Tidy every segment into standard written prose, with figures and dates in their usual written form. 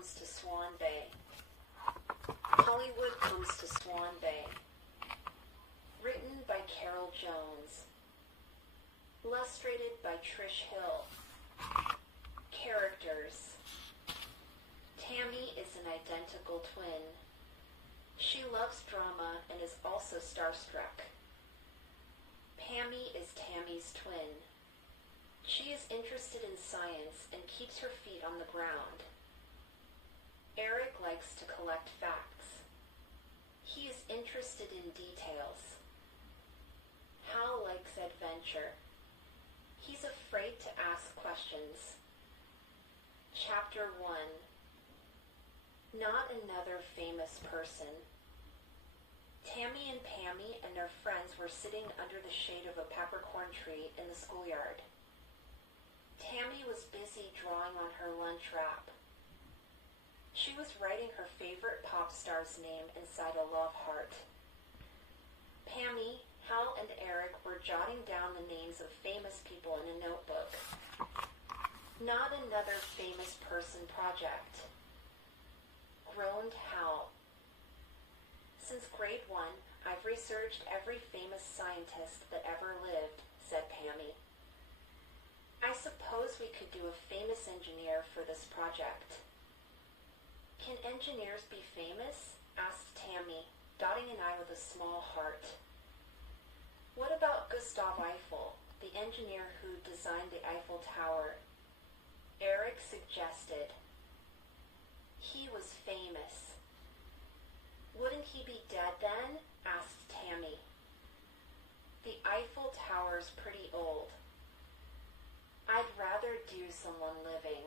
comes to Swan Bay. Hollywood comes to Swan Bay. Written by Carol Jones. Illustrated by Trish Hill. Characters. Tammy is an identical twin. She loves drama and is also starstruck. Pammy is Tammy's twin. She is interested in science and keeps her feet on the ground. Eric likes to collect facts. He is interested in details. Hal likes adventure. He's afraid to ask questions. Chapter 1. Not another famous person. Tammy and Pammy and their friends were sitting under the shade of a peppercorn tree in the schoolyard. Tammy was busy drawing on her lunch wrap. She was writing her favorite pop star's name inside a love heart. Pammy, Hal, and Eric were jotting down the names of famous people in a notebook. Not another famous person project. Groaned Hal. Since grade 1, I've researched every famous scientist that ever lived, said Pammy. I suppose we could do a famous engineer for this project. Can engineers be famous? Asked Tammy, dotting an I with a small heart. What about Gustav Eiffel, the engineer who designed the Eiffel Tower? Eric suggested. He was famous. Wouldn't he be dead then? Asked Tammy. The Eiffel Tower's pretty old. I'd rather do someone living.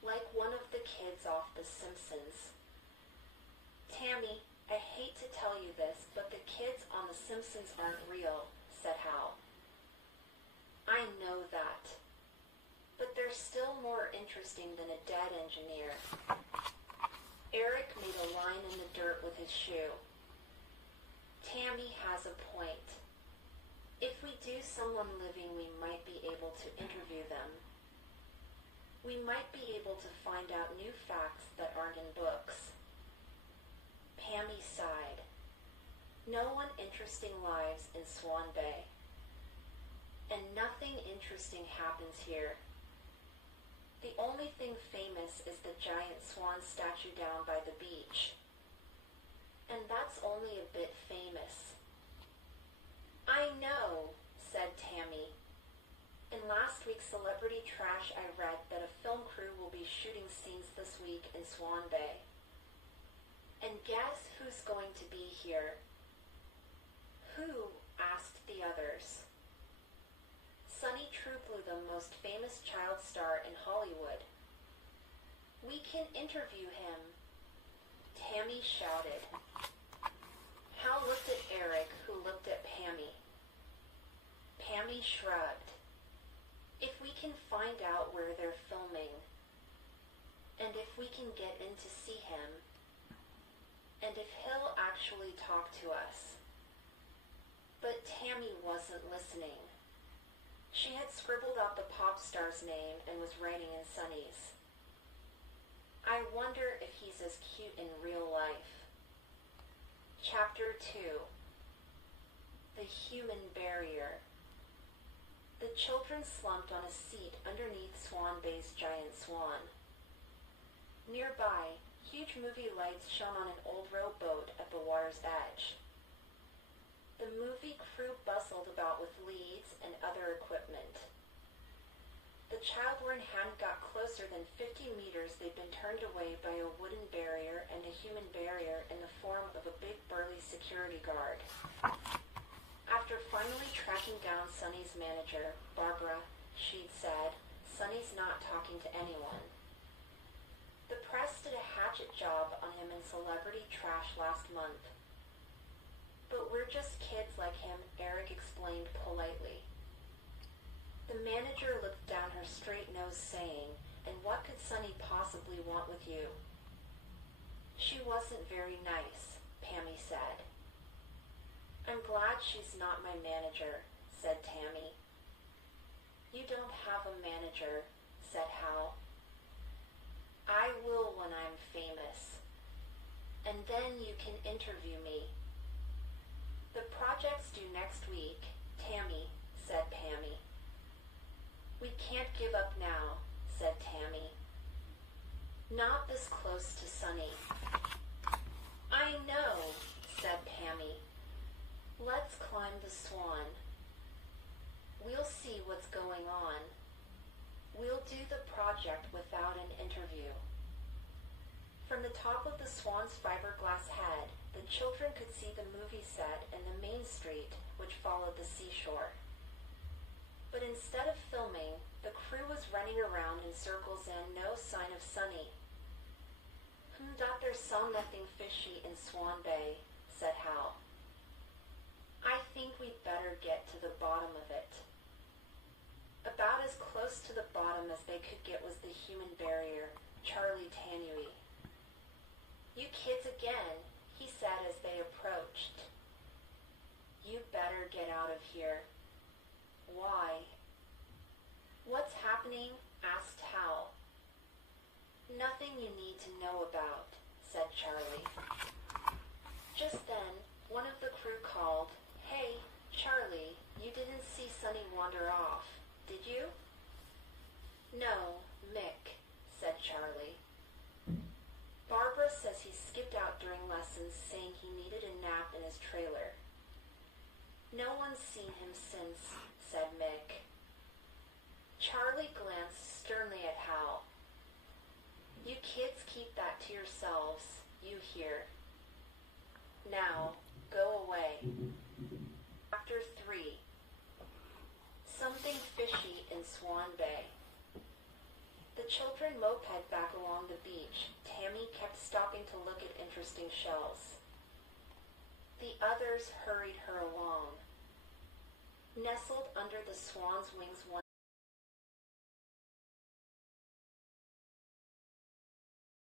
Like one of the kids off The Simpsons. Tammy, I hate to tell you this, but the kids on The Simpsons aren't real, said Hal. I know that. But they're still more interesting than a dead engineer. Eric made a line in the dirt with his shoe. Tammy has a point. If we do someone living, we might be able to interview them. We might be able to find out new facts that aren't in books. Pammy sighed. No one interesting lives in Swan Bay. And nothing interesting happens here. The only thing famous is the giant swan statue down by the beach. And that's only a bit famous. I know, said Tammy. In last week's Celebrity Trash, I read that a film crew will be shooting scenes this week in Swan Bay. And guess who's going to be here? Who? Asked the others. Sonny True, the most famous child star in Hollywood. We can interview him. Tammy shouted. Hal looked at Eric, who looked at Pammy. Pammy shrugged. If we can find out where they're filming, and if we can get in to see him, and if he'll actually talk to us. But Tammy wasn't listening. She had scribbled out the pop star's name and was writing in Sonny's. I wonder if he's as cute in real life. Chapter 2. The Human Barrier. The children slumped on a seat underneath Swan Bay's giant swan. Nearby, huge movie lights shone on an old rowboat at the water's edge. The movie crew bustled about with leads and other equipment. The child-worn hand got closer than 50 meters. They'd been turned away by a wooden barrier and a human barrier in the form of a big burly security guard. After finally tracking down Sonny's manager, Barbara, she'd said, Sonny's not talking to anyone. The press did a hatchet job on him in Celebrity Trash last month. But we're just kids like him, Eric explained politely. The manager looked down her straight nose saying, and what could Sonny possibly want with you? She wasn't very nice, Pammy said. I'm glad she's not my manager, said Tammy. You don't have a manager, said Hal. I and then you can interview me. The project's due next week, Tammy, said Pammy. We can't give up now, said Tammy. Not this close to Sunny. I know, said Pammy. Let's climb the Swan. We'll see what's going on. We'll do the project without an interview. From the top of the Swan's fiberglass head, the children could see the movie set and the main street, which followed the seashore. But instead of filming, the crew was running around in circles and no sign of Sunny. Doctor saw nothing fishy in Swan Bay, said Hal. I think we'd better get to the bottom of it. About as close to the bottom as they could get was the human barrier, Charlie Tanui. You kids again, he said as they approached. You better get out of here. Why? What's happening? Asked Hal. Nothing you need to know about, said Charlie. Just then, one of the crew called, Hey, Charlie, you didn't see Sunny wander off, did you? No, Mick, said Charlie. Barbara says he skipped out during lessons saying he needed a nap in his trailer. No one's seen him since, said Mick. Charlie glanced sternly at Hal. You kids keep that to yourselves, you hear. Now, go away. Chapter 3. Something fishy in Swan Bay. The children moped back along the beach. Tammy kept stopping to look at interesting shells. The others hurried her along. Nestled under the swan's wings